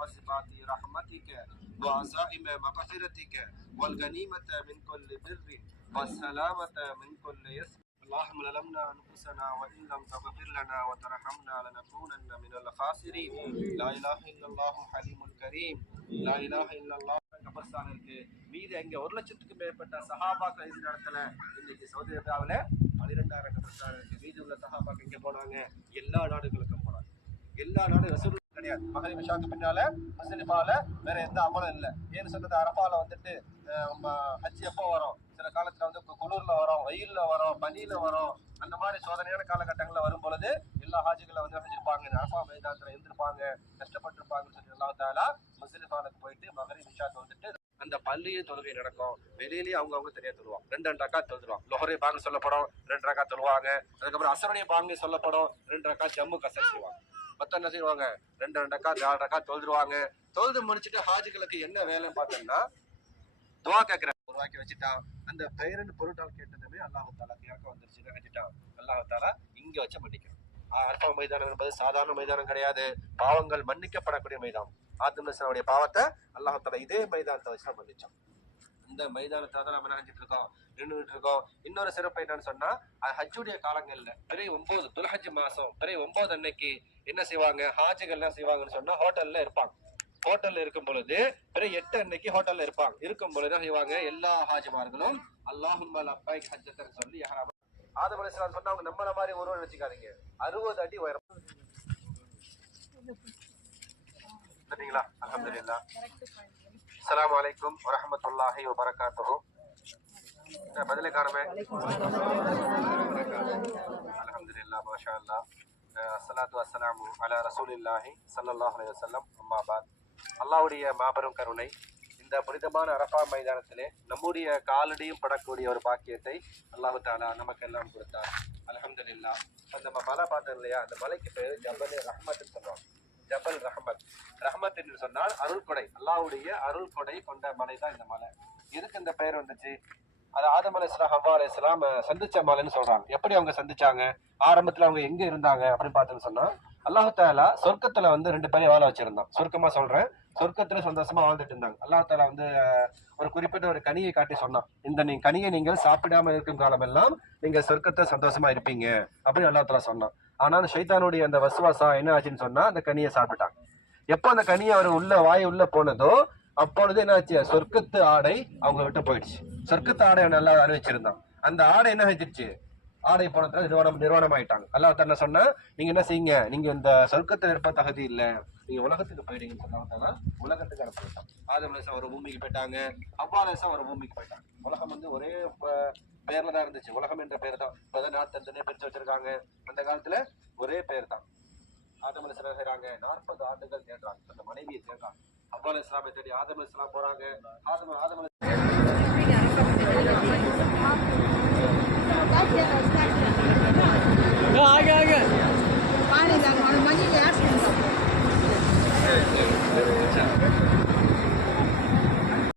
وعزبات رحمتك وعزائم مغفرتك والغنيمة من كل بر والسلامة من كل إثم. اللهم ظلمنا أنفسنا وإن لم تغفر لنا وترحمنا لنكونن من الخاسرين. لا إله إلا الله حليم كريم. لا إله إلا الله. கபர்ஸ்தான் இருக்கு. மீது அங்க 1,00,000க்கு மேற்பட்ட சஹாபாக்கள் இந்த இடத்துல இன்னைக்கு சவுதி அரேபியாவில் 12,000 கபர்ஸ்தான் இருக்கு. மீது உள்ள சஹாபாக்கள் எங்க போனாங்க? எல்லா நாடுகளுக்கும் போனாங்க. எல்லா நாடும் ரசூல் கிடையாது. மகரிப் இஷாக்கு பின்னால முஸ்லிமால வேற எந்த அமலும் இல்லை. ஏன்னு சொன்னது அரபால வந்துட்டு ஹஜ் எப்போ வரும்? சில காலத்துல வந்து குளிர்ல வரும், வெயில்ல வரும், பனியில வரும். அந்த மாதிரி சோதனையான காலகட்டங்கள்ல வரும் பொழுது எல்லா ஹாஜிகளை வந்து செஞ்சிருப்பாங்க, அரபா மைதானத்துல இருந்திருப்பாங்க, கஷ்டப்பட்டிருப்பாங்கன்னு சொல்லி அல்லாஹ் தஆலா முஸ்லிமானுக்கு போயிட்டு மகரிப் இஷாக்கு வந்துட்டு அந்த பள்ளியே தொழுகை நடக்கும். வெளியிலேயே அவங்க தனியா தொழுவாங்க. 2 ரக்காத் தொழுவாங்க. லொஹரே பாங்கு சொல்லப்படும், 2 ரக்காத் தொழுவாங்க. அதுக்கப்புறம் அசருடைய பாங்கு சொல்லப்படும், 2 ரக்காத் ஜம்மு கசர் செய்வாங்க. மொத்தம் என்ன செய்வாங்க? 2 ரக்காத் 4 ரக்காத் தொழுதுருவாங்க. தொழுது முடிச்சுட்டு ஹாஜிகளுக்கு என்ன வேலைன்னு பார்த்தோம்னா துவா கேட்கிறேன். உருவாக்கி வச்சுட்டான். அந்த பெயரின் பொருட்டால் கேட்டதுமே அல்லாஹ் தஆலா இறக்கம் வந்துருச்சு, நினைச்சிட்டான். அல்லாஹ் தஆலா இங்க வச்ச மன்னிக்கிறான். அரபா மைதானம் என்பது சாதாரண மைதானம் கிடையாது. பாவங்கள் மன்னிக்கப்படக்கூடிய மைதானம். ஆதம் அலைஹிஸ்ஸலாமுடைய பாவத்தை அல்லாஹ் தஆலா இதே மைதானத்தை வச்சு மன்னிச்சான். இந்த மைதானத்தை தான் நம்ம நினைச்சிட்டு இருக்கோம், நின்றுட்டு இருக்கோம். இன்னொரு சிறப்பு என்னன்னு சொன்னா, ஹஜ்ஜுடைய காலங்கள்ல பிறை 9 துல்ஹஜ் மாசம் பிறை 9 அன்னைக்கு என்ன செய்வாங்க? ஹாஜிகள் என்ன செய்வாங்கன்னு சொன்னா ஹோட்டல்ல இருப்பாங்க. ஹோட்டல்ல இருக்கும் பொழுது பிறை 8 அன்னைக்கு ஹோட்டல்ல இருப்பாங்க. இருக்கும் பொழுது என்ன செய்வாங்க? எல்லா ஹாஜிமார்களும் அல்லாஹும்ம லப்பைக் ஹஜ்ஜத்தன் சொல்லி இஹ்ராம். ஆதம் அலைஹிஸ்ஸலாம் சொன்னா அவங்க நம்மள மாதிரி ஒருவர் நினைச்சுக்காதீங்க, 60 அடி உயரம். சரிங்களா? அல்ஹம்துலில்லாஹ். அஸ்ஸலாமு அலைக்கும் வரஹ்மத்துல்லாஹி வபரகாத்துஹு. பதிலே காணுமே. அல்ஹம்துலில்லாஹ், மாஷா அல்லாஹ். அஸ்ஸலாத்து வஸ்ஸலாமு அலா ரசூலில்லாஹி ஸல்லல்லாஹு அலைஹி வஸல்லம். அம்மா பாத். அல்லாஹ்வுடைய மாபெரும் கருணை இந்த புனிதமான அரஃபா மைதானத்திலே நம்முடைய காலடியும் படக்கூடிய ஒரு பாக்கியத்தை அல்லாஹ் தஆலா நமக்கு எல்லாம் கொடுத்தார். அல்ஹம்துலில்லாஹ். நம்ம மலை பார்த்தோம் இல்லையா? அந்த மலைக்கு பேர் ஜபல் ரஹ்மத்னு சொல்றோம். ஜபல் ரஹ்மத். ரஹ்மத் என்று சொன்னால் அருள் கொடை. அல்லாஹ்வுடைய அருள் கொடை கொண்ட மலை தான் இந்த மலை. எதுக்கு இந்த பெயர் வந்துச்சு? அது ஆதம் அலைஹிஸ்ஸலாம் ஹவ்வா அலைஹிஸ்ஸலாம் சந்திச்ச மலைன்னு சொல்றாங்க. எப்படி அவங்க சந்திச்சாங்க? ஆரம்பத்துல அவங்க எங்க இருந்தாங்க அப்படின்னு பார்த்தோம்னு சொன்னா, அல்லாஹ் தஆலா சொர்க்கத்துல வந்து 2 பேரையும் வாழ வச்சிருந்தான். சொர்க்கமா சொல்றேன், சொர்க்கத்துல சந்தோஷமா வாழ்ந்துட்டு இருந்தாங்க. அல்லாஹ் தஆலா வந்து ஒரு குறிப்பிட்ட ஒரு கனியை காட்டி சொன்னான், இந்த கனியை நீங்கள் சாப்பிடாம இருக்கும் காலம் எல்லாம் நீங்க சொர்க்கத்தை சந்தோஷமா இருப்பீங்க அப்படின்னு அல்லாஹ் தஆலா சொன்னான். ஆனால் ஷைத்தானுடைய அந்த வஸ்வாசா என்ன ஆச்சுன்னு சொன்னா, அந்த கனியை சாப்பிட்டாங்க. எப்போ அந்த கனியை அவர் வாய் உள்ள போனதோ அப்பொழுது என்ன ஆச்சு? சொர்க்கத்து ஆடை அவங்க விட்டு போயிடுச்சு. சொர்க்கத்து ஆடை நல்லா அறிவிச்சிருந்தான். அந்த ஆடை என்ன செஞ்சிருச்சு? ஆடை போனதுல நிர்வாணம் ஆயிட்டாங்க. அல்லாஹ் தஆலா சொன்னா, நீங்க என்ன செய்யுங்க, நீங்க இந்த சொர்க்கத்துல இருப்ப தகுதி இல்ல, நீங்க உலகத்துக்கு போயிடுங்கன்னு சொன்னா உலகத்துக்கு அனுப்பிட்டாங்க. ஆதம் அலைஹிஸ்ஸலாம் ஒரு பூமிக்கு போயிட்டாங்க, ஹவ்வா அலைஹிஸ்ஸலாம் ஒரு பூமிக்கு போயிட்டாங்க. உலகம் வந்து ஒரே பேர்ல தான் இருந்துச்சு. உலகம் என்ற பேர் தான். இப்பதான் நாட்டு பிரிச்சு வச்சிருக்காங்க. அந்த காலத்துல ஒரே பேர் தான். ஆதம் அலைஹிஸ்ஸலாம் செய்றாங்க, 40 ஆண்டுகள் தேடுறாங்க, அந்த மனைவியை தேடுறாங்க. ஹவ்வா அலைஹிஸ்ஸலாமை தேடி ஆதம் அலைஹிஸ்ஸலாம் போறாங்க. ஆதம் அலைஹிஸ்ஸலாம்